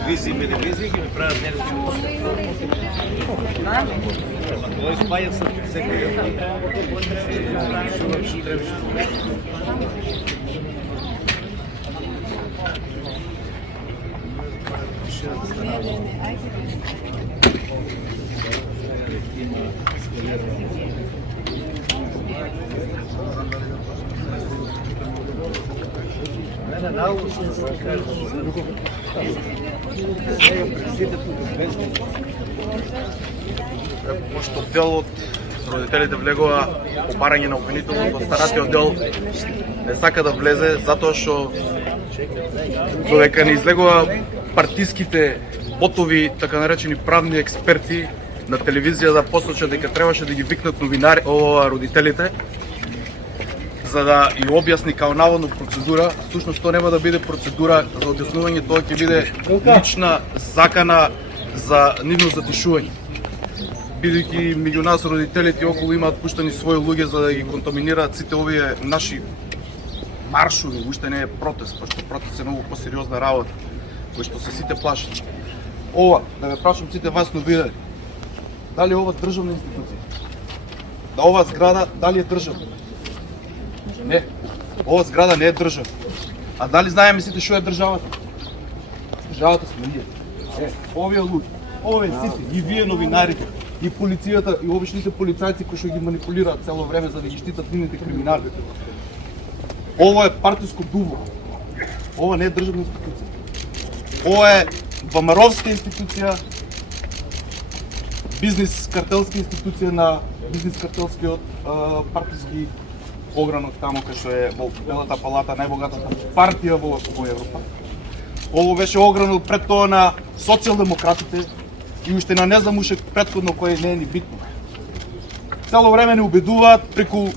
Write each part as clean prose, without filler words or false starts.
телевизии ги правят нервни. Ама тоа спаја со секој. Пошто дел од родителите влегува по барање на обвинителното, старатиот дел не сака да влезе затоа што додека не излегува партиските ботови, така наречени правни експерти на телевизија да посочат дека требаше да ги викнат новинари, родителите, за да и објасни као наводно процедура. Всушност тоа нема да биде процедура за објаснување, тоа ќе биде лична закана за нивно затишување. Бидејќи меѓу нас родителите околу имаат пуштани своји луѓе за да ги контаминираат сите овие наши маршови, уште не е протест, пошто протест е многу посериозна работа, кој што се сите плашат. Ова, да ве прашам сите вас новинари, дали ова државна институција? Да ова зграда, дали е државна? Не, ова зграда не е држава. А дали знаеме сите што е државата? Државата сме ние. Овие луѓе, овие сите, и вие новинарите, и полицијата, и обичните полицајци кои што ги манипулираат цело време за да ги штитат нивните криминали. Ова е партиско дуво. Ова не е државна институција. Ова е ВМРО-вска институција, бизнес-картелска институција на бизнес-картелскиот партиски огранок таму кај што е во Белата палата, најбогатата партија во Европа. Ово беше огранок пред тоа на социјалдемократите и уште на не знам уште претходно кој не е ни битно. Цело време не убедуваат преку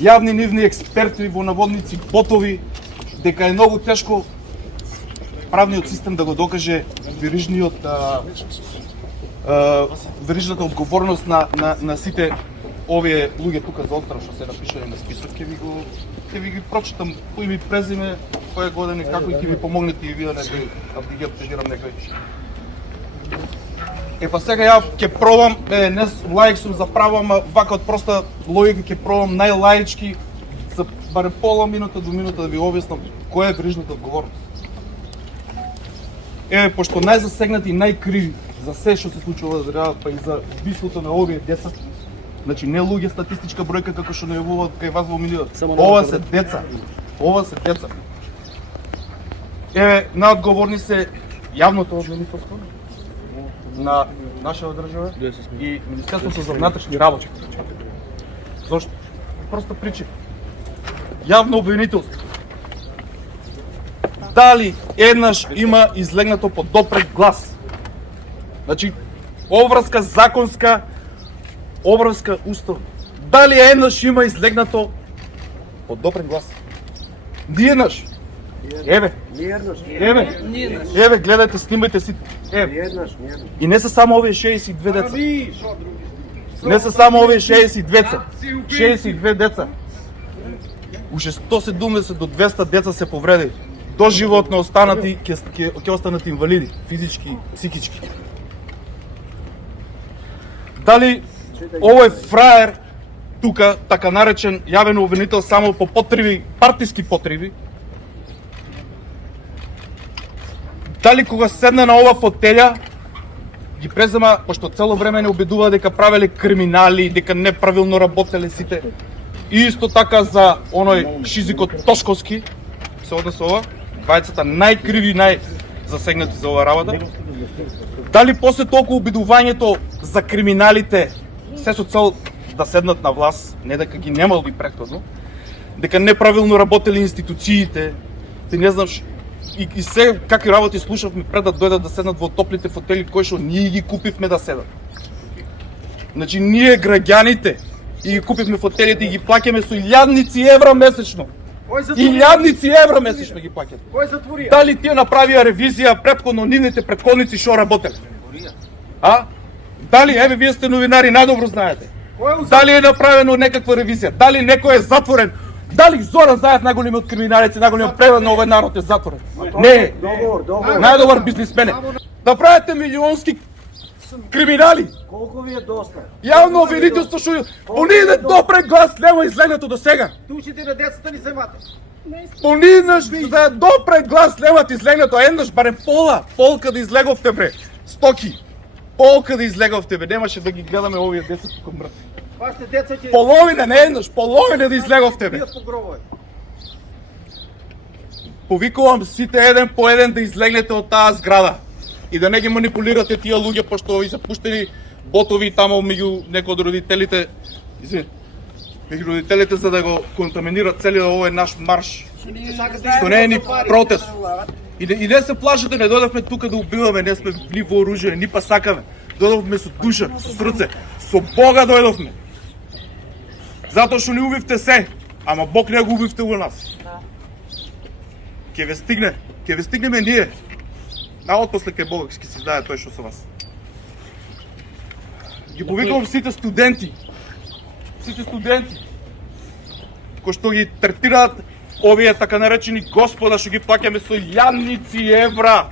јавни нивни експерти во наводници ботови дека е многу тешко правниот систем да го докаже верижната одговорност на сите овие луѓе тука за отстран што се напишани на список. Ќе ви ги прочитам кој ми презиме, која година, како и ќе ви помогнете и вие некој, ако ги апдейтирам некој. Па сега ја ќе пробам, не лаик сум за право, ама вака од проста логика ќе пробам најлаички за барем пола минута до минута да ви објаснам која е верижната одговорност. Пошто најзасегнати и најкриви за се што се случува во државата, па и за убиството на овие деца, значи не луѓе статистичка бројка како што најавуваат кај вас во медиите. Ова се деца. Ова се деца. Наодговорни се јавното обвинителство на нашава држава и Министерството за внатрешни работи. Зошто? Проста причина. Јавно обвинителство. Дали еднаш има излегнато под допред глас? Значи, обврска законска, обврска устав. Дали еднаш има излегнато под допред глас? Ниеднаш. Еве, гледајте, снимајте си. И не се само овие 62 деца. Не се само овие 62 деца. 62 деца. Уште 170 до 200 деца се повредени. Доживотно останати, ќе останат инвалиди, физички, психички. Дали овој фраер тука, така наречен јавен обвинител само по потреби, партиски потреби, дали кога седна на ова фотелја, ги презема, пошто цело време не убедува дека правеле криминали, дека неправилно работеле сите, и исто така за оној Шизикот Тошковски, се однесе ова, двајцата најкриви, најзасегнати за ова работа. Дали после толку обидувањето за криминалите, се со цел да седнат на власт, не дека ги немали претходно, дека неправилно работели институциите, ти не знаш, и се какви работи слушавме пред да дојдат да седнат во топлите фотели кои што ние ги купивме да седат. Значи ние граѓаните и ги купивме фотелите и ги плаќаме со илјадници евра месечно. Илјадници евра месечно ги плаќат. Кој затворија? Дали тие направија ревизија претходно нивните предходници што работеле? Дали, еве вие сте новинари, најдобро знаете. Дали е направено некаква ревизија? Дали некој е затворен Дали Зоран Заев најголемиот криминалец и најголемиот превод на овој народ е затворен? Не. Најдобар бизнисмен е. Да правите милионски криминали. Колку ви е доста? Јавно обвинителство што понеде добре глас лево излегнато до сега. Тучите на децата ни земате. Пониднаш за добре глас леват излегнато, еднаш барем полка да излеговте бре. Стоки. Полка да излеговте бе, немаше да ги гледаме овие деца тука мртви. Вашите деца ќе Половина, не еднаш, половина да излеговте бе. биат по гробове. Повикувам сите еден по еден да излегнете од таа зграда и да не ги манипулирате тие луѓе пошто ви се пуштени ботови таму меѓу некои од родителите. Извини. Меѓу родителите за да го контаминират целиот овој наш марш. Што не е ни протест. И не се плашете, не дојдовме тука да убиваме, не сме били вооружени, ни па сакаме. Дојдовме со душа, со срце, со Бога дојдовме. Затоа што ни убивте се, ама Бог не го убивте во нас. Ке ве стигнеме ние. Наот после кај Бога ќе си знае тој што со вас. Ги повикувам сите студенти, кои што ги третираат овие така наречени господа што ги плаќаме со јадници евра,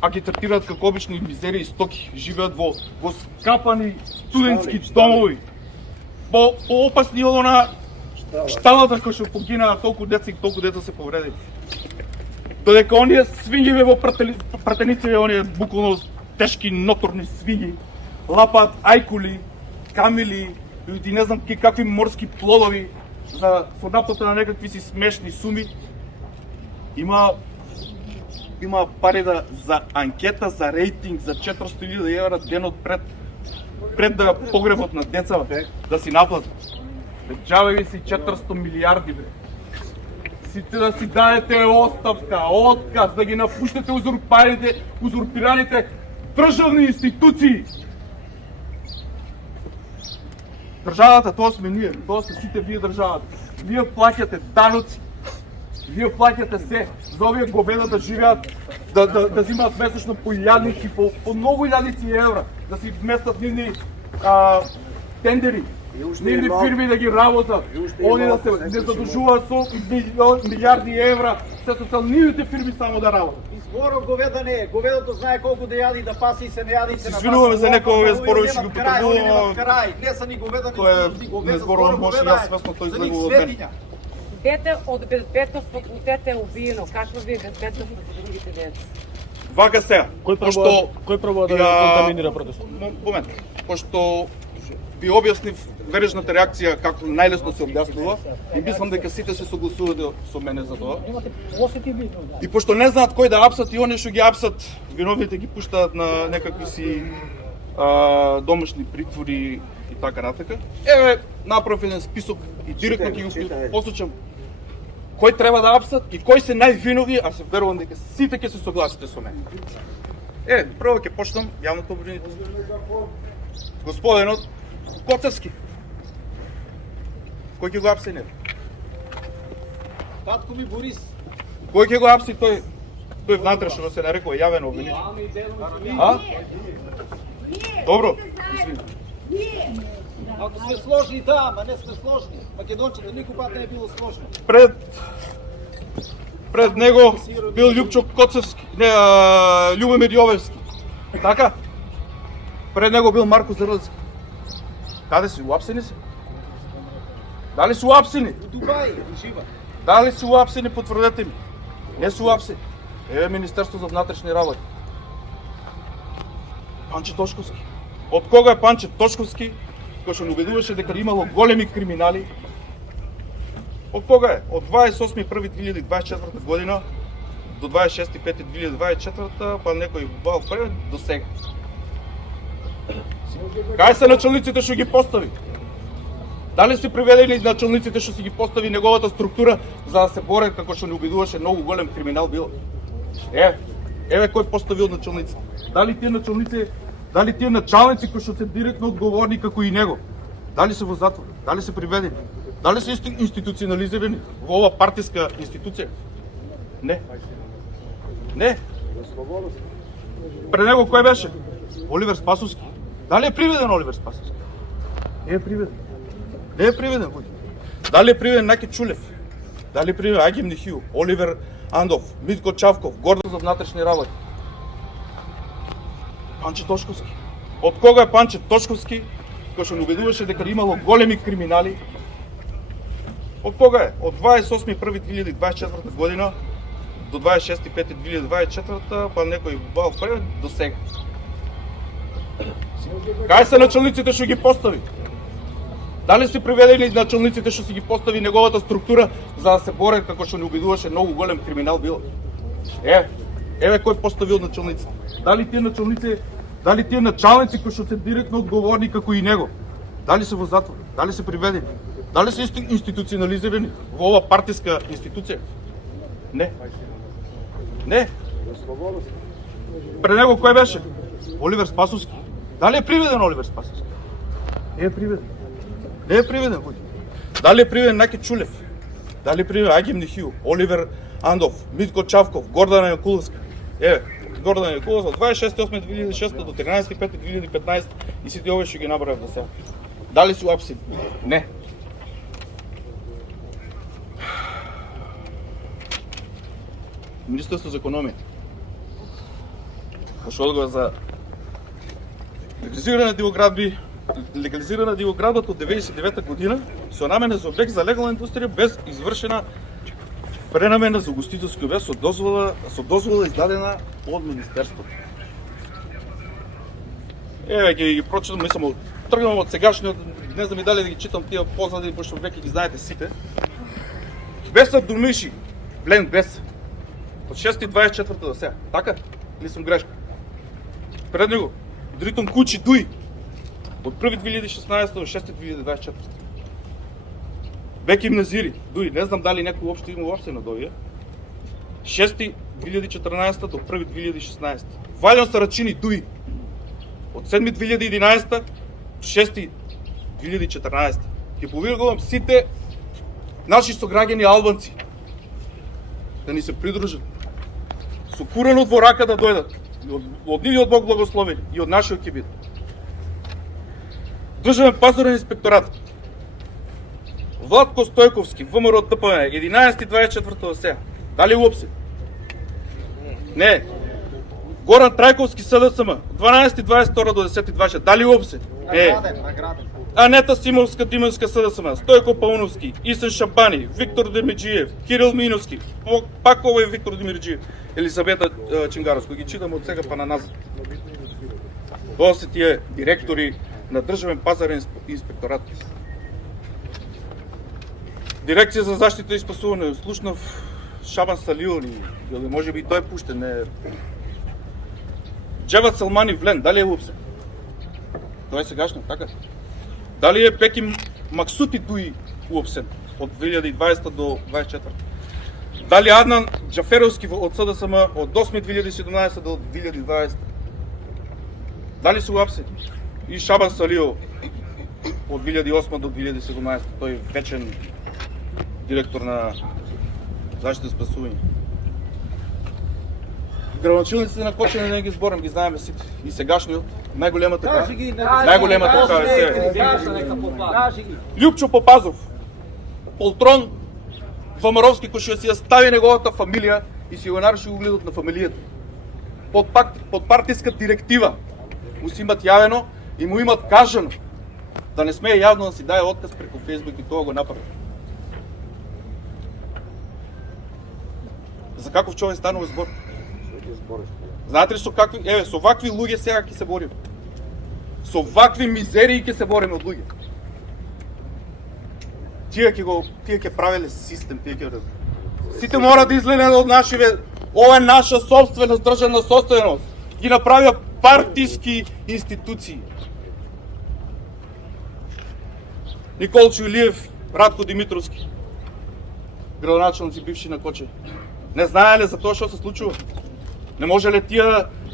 а ги третираат како обични мизери и стоки, живеат во скапани студентски домови, поопасни од она шталата кој што погинаа толку деца и толку деца се повредени. Додека оние свињиве во пратениците, оние буквално тешки ноторни свињи, лапаат ајкули, камили, и не знам какви морски плодови за наплата на некакви си смешни суми. Има пари за анкета, за рейтинг, за 400.000 евра денот пред да погребот на деца да си наплатат. Джаве ви си 400 милиарди бе. Сите да си дадете оставка, отказ, да ги напуштате узурпираните државни институции. Државата, тоа сме ние, тоа сте сите вие државата. Вие плаќате даноци, вие плаќате се за овие говеда да живеат, да зимаат месечно по илјадници, по многу илјадници евра, да си вместат нивни тендери, нивни фирми да ги работат, они да се не задржуваат со милиарди евра, се со нивните фирми само да работат. Зборот говеда не е. Говедото знае колку да јади, да паси и се не јади и се Си свинуваме за некои овие зборови што ги потребуваме. Не са ни говеда, Тоа е зборувам може и јас свесно тој излегува од мене. Дете од безбедност факултет е убиено. Каква ви е безбедност на другите деца? Вака сега. Кој пробува да контаминира протестот? Момент. Пошто ви објаснив вережната реакција како најлесно се објаснува и мислам дека сите се согласувате со мене за тоа. И пошто не знаат кој да апсат и оние што ги апсат, виновните ги пуштаат на некакви си домашни притвори и така натака. Еве, направив еден список и директно ќе го посочам кој треба да апсат и кои се највинови, а се верувам дека сите ќе се согласите со мене. Прво ќе почнам јавното обвинителство. Господинот Коцевски. Кој ќе го апси не? Татко ми Борис. Кој ќе го апси тој внатрешно се нарекува јавен обвинител? А? Добро. Ако сме сложни, да, ама не сме сложни. Македончето никога пат не е било сложно. Пред него бил Љупчо Коцевски, Љубомир Јовевски. Така? Пред него бил Марко Зарлевски. Каде си, уапсени се? Дали се уапсени? У Дубај, жива. Дали се уапсени, потврдете ми. Не се уапсени. Еве Министерство за внатрешни работи. Панче Тошковски. Од кога е Панче Тошковски, кој што ни убедуваше дека имало големи криминали? Од кога е? Од 28.1.2024 година до 26.5.2024, па некој бал пред до сега. Кај се началниците што ги постави? Дали се приведени началниците што си ги постави неговата структура за да се боре како што ни убедуваше многу голем криминал бил? Еве кој поставил началниците. Дали тие началници кои што се директно одговорни како и него, дали се во затвор, дали се приведени, дали се институционализирани во ова партиска институција? Не. Пред него кој беше? Оливер Спасовски. Дали е приведен Оливер Спасовски? Не е приведен. Не е приведен, луѓе. Дали е приведен Наки Чулев? Дали е приведен Агим Нихиу, Оливер Андов, Митко Чавков, Гордан за внатрешни работи? Панче Тошковски. Од кога е Панче Тошковски, кој што не убедуваше дека имало големи криминали? Од кога е? Од 28.1.2024 година до 26.5.2024, па некој бал пред до сега. Кај се началниците што ги постави? Дали се приведени началниците што си ги постави неговата структура за да се боре како што не убедуваше многу голем криминал бил? Еве кој поставил началниците. Дали тие началници кои што се директно одговорни како и него, дали се во затвор, дали се приведени, дали се институционализирани во ова партиска институција? Не. Пред него кој беше? Оливер Спасовски. Дали е приведен Оливер Спасовски? Не е приведен. Не е приведен, луѓе. Дали е приведен Наки Чулев? Дали е приведен Агим Нихиу, Оливер Андов, Митко Чавков, Гордана Јакуловска? Гордана Јакуловска од 26.8.2006 до 13.5.2015 и сите овие што ги набрав до сега. Дали се уапсени? Не. Министерство за економија. Пошто одговор за легализирана дивоградбата од 1999 година со намена за објект за легална индустрија без извршена пренамена за угостителски објект со дозвола издадена од Министерството. Еве ги прочитам, мислам, тргнам од сегашниот, не знам и дали да ги читам тие позади, пошто веќе ги знаете сите. Бесат Думиши, Блен Бес, од 6.24 до сега. Така? Или сум грешка? Пред него, Дритон Кучи Дуи, од 1.2016 до 6.2024. Беким Назири, Дуи, не знам дали некој уопште има уопште на овие. 6.2014 до 1.2016. Валјан Сарачини Дуи, од 7.2011 до 6.2014. Ќе повикувам сите наши сограѓани албанци да ни се придружат. Со куренот во рака да дојдат. Од нивиот Бог благословени и од нашиот ќе биде. Државен пазарен инспекторат. Владко Стојковски, ВМРО ТПН, 11.24 до сега. Дали уопсе? Не. Горан Трајковски СДСМ, 12.22 до 10.26. Дали уопсе? Награден. Анета Симовска Тимовска СДСМ, Стојко Пауновски, Исен Шампани, Виктор Демиджиев, Кирил Миновски, пак овој Виктор Демиджиев, Елизабета Чингаровска, ги читам од сега па на назад. Тоа се тие директори на Државен пазарен инспекторат. Дирекција за заштита и спасување, слушнав Шабан Салиони, или можеби и тој е пуштен, не. Джеват Салмани Влен, дали е уопсе? Тоа е сегашно, така? Дали е Беким Максути Дуи уопсен од 2020 до 2024? Дали Аднан Джаферовски од СДСМ од 8.2017 до 2020? Дали се уапсени? И Шабан Салио од 2008 до 2017, тој вечен директор на заштита и спасување. Градоначалниците на Кочани не ги зборам, ги знаеме сите. И сегашниот, најголемата Кажи ги, најголемата КВС. Кажи ги. Љупчо Попазов, Полтрон Вамаровски, кој што си ја стави неговата фамилија и си го наруши угледот на фамилијата. Под партиска директива му си имат јавено и му имат кажано да не смее јавно да си даде отказ преку Фејсбук и тоа го направи. За каков човек станува збор? Знаете ли со какви, со вакви луѓе сега ќе се бориме. Со вакви мизерии ќе се бориме од луѓе. Тие ќе правеле систем, тие ќе сите мора да излезат од нашиве. Ова е наша собственост, државна собственост. Ги направија партиски институции. Николчо Илиев, Радко Димитровски, градоначалници бивши на Кочани. Не знаеле за тоа што се случува? Не може ли тие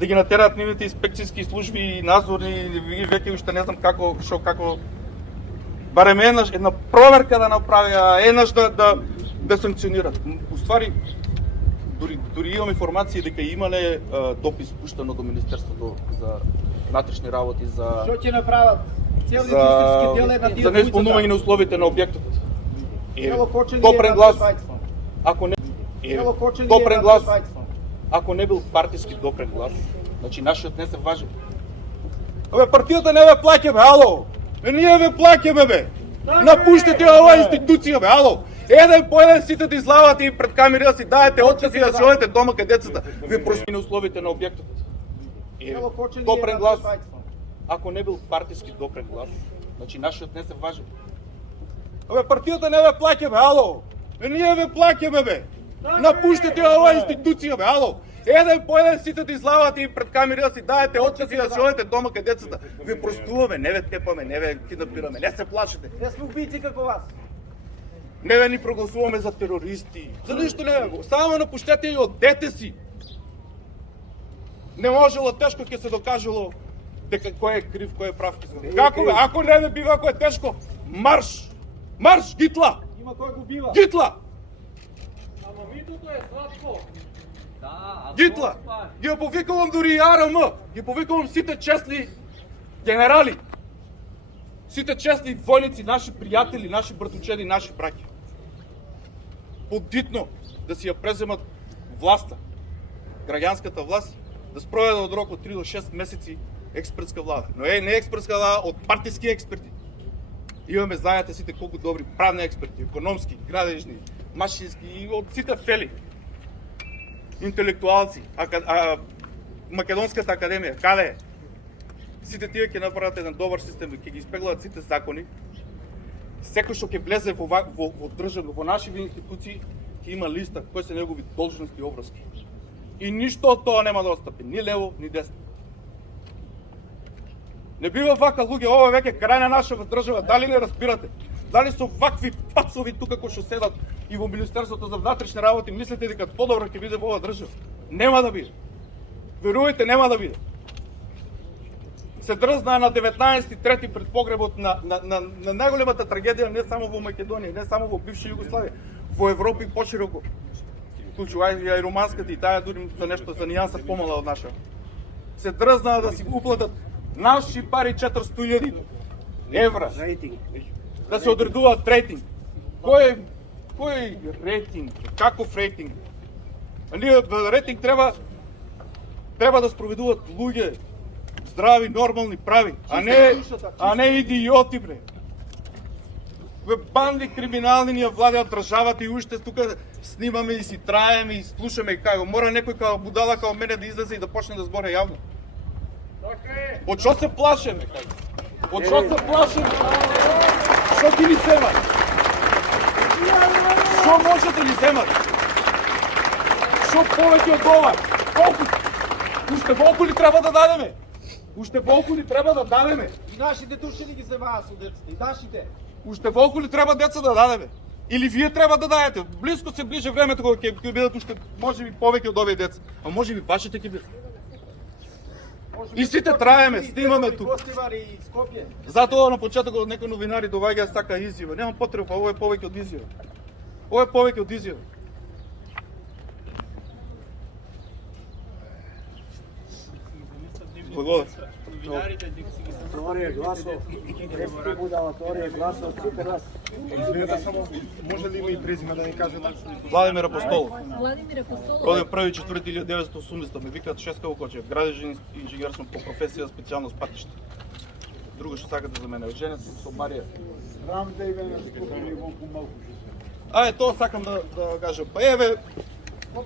да ги натераат нивните инспекцијски служби и надзорни и веќе уште не знам како барем една проверка да направи, еднаш да санкционират. Уствари, дури имам информација дека имале допис пуштено до Министерството за внатрешни работи за... Што ќе направат? Цел индустријски дел е на за неисполнување на условите на објектот. Село Кочани Допрен глас, ако не Село Кочани допрен глас, ако не бил партиски допрен глас, значи нашиот не се важи. Абе, партијата не ве плаќа, бе, ало! Ние ве плаќаме, бе! Напуштете оваа институција, бе, ало! Еден по еден сите да излавате и пред камери да си даете откази да си одите дома кај децата. Ве просмени условите на објектот. Допрен глас, ако не бил партиски допрен глас, значи нашиот не се важи. Абе, партијата не ве плаќа, бе, ало! Ние ве плаќаме, бе! Напуштете оваа институција, бе, ало! Еден по еден сите да излавате и пред камери да си даете откази да си одите дома кај децата. Ве простуваме, не ве тепаме, не ве киднапираме, не се плашете. Не сме убийци како вас. Не ве ни прогласуваме за терористи. За ништо не ве. Само напуштете и одете си. Не можело тешко ќе се докажело дека кој е крив, кој е прав. Како бе? Ако не бива, ако е тешко, марш! Марш, Гитла! Има кој го бива. Гитла! Ама митото е сладко. Гитла! Ги повикувам дури и АРМ, ги повикувам сите честни генерали, сите честни војници, наши пријатели, наши братучеди, наши браќа. Подитно да си ја преземат власта, граѓанската власт, да спроведат од рок од 3 до 6 месеци експертска влада. Но не експертска влада, од партиски експерти. Имаме, знаете сите колку добри правни експерти, економски, градежни, машински и од сите фели. Интелектуалци, Македонската академија, каде е? Сите тие ќе направат еден добар систем, ќе ги испеглаат сите закони. Секој што ќе влезе во државно, во нашите институции, ќе има листа кои се негови должности и обврски. И ништо од тоа нема да остапи, ни лево, ни десно. Не бива вака луѓе, ова веќе крај на нашата држава, дали не разбирате? Дали со вакви пацови тука кои што седат и во Министерството за внатрешни работи мислите дека подобро ќе биде во оваа држава? Нема да биде. Верувајте, нема да биде. Се дрзнаа на 19.3 пред погребот на најголемата трагедија не само во Македонија, не само во бивша Југославија, во Европа и пошироко. Вклучувајќи и романската и таа дури за нешто за нијанса помала од наша. Се дрзнаа да си уплатат наши пари 400.000 евра. Да се одредуваат рейтинг. Кој рейтинг? Каков рейтинг? А ние рейтинг треба да спроведуваат луѓе здрави, нормални, прави, а не идиоти, бре. Бе, банди криминални ни ја владеат државата и уште тука снимаме и си траеме и слушаме и кај мора некој као будала као мене да излезе и да почне да збори јавно. Од што се плашеме? Од што се плашеме? Што ќе ни земат? Што може да ни земат? Што повеќе од ова? Колку? Уште волку ли треба да дадеме? Уште волку ли треба да дадеме? И нашите души ни ги земаа со децата, и нашите. Уште волку ли треба деца да дадеме? Или вие треба да дадете? Блиско се ближе времето кога ќе бидат уште можеби повеќе од овие деца. А можеби вашите ќе бидат. И сите траеме, снимаме тук. Затоа на почетокот некои новинари доваѓаат сака изјава. Нема потреба, ова е повеќе од изјава. Ова е повеќе од изјава. Благодарам. Теорија гласов, естри будала теорија гласов, сите нас. Извинете само, може ли има и презиме да ни кажете? Владимир Апостолов. Владимир Апостолов. Роден 1.4.1980, ме викаат Шеска Лукочев, градежен инженер сум по професија, специјалност патишта. Друго што сакате за мене, женет сум со Марија. Рам да име скупили во помалку. Тоа сакам да кажам. Па еве,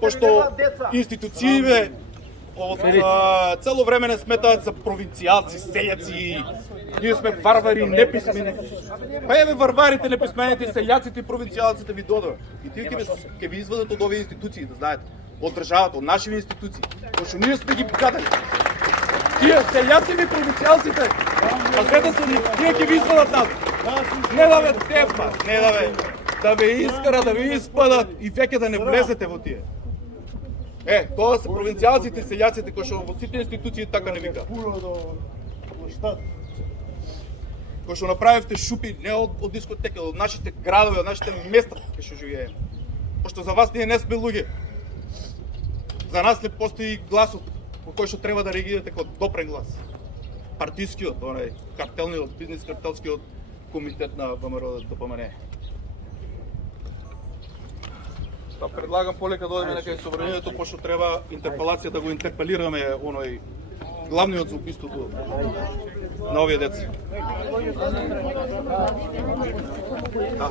пошто институциите цело време не сметаат за провинцијалци, сејаци, ние сме варвари, неписмени. Па еве варварите, неписмените, сејаците и провинцијалците ви додоа. И тие ќе ви извадат од овие институции, да знаете. Од државата, од нашите институции. Пошто ние сме ги покатали. Тие сејаците и провинцијалците, пазете се ни, тие ќе ви извадат нас. Не да ве тепа, не да ве искара, да ви испадат и веќе да не влезете во тие. Тоа се провинцијалците и сејаците кои што во сите институции така не викаат. Кои што направивте шупи не од дискотека, од нашите градови, од нашите места кај што живееме. Пошто за вас ние не сме луѓе. За нас не постои гласот по кој што треба да реагирате како допрен глас. партискиот, онај картелниот, бизнес картелскиот комитет на ВМРО ДПМН. Та предлагам полека да одиме на кај собранието, пошто треба интерпелација да го интерпелираме оној главниот за убиството на овие деца. Да.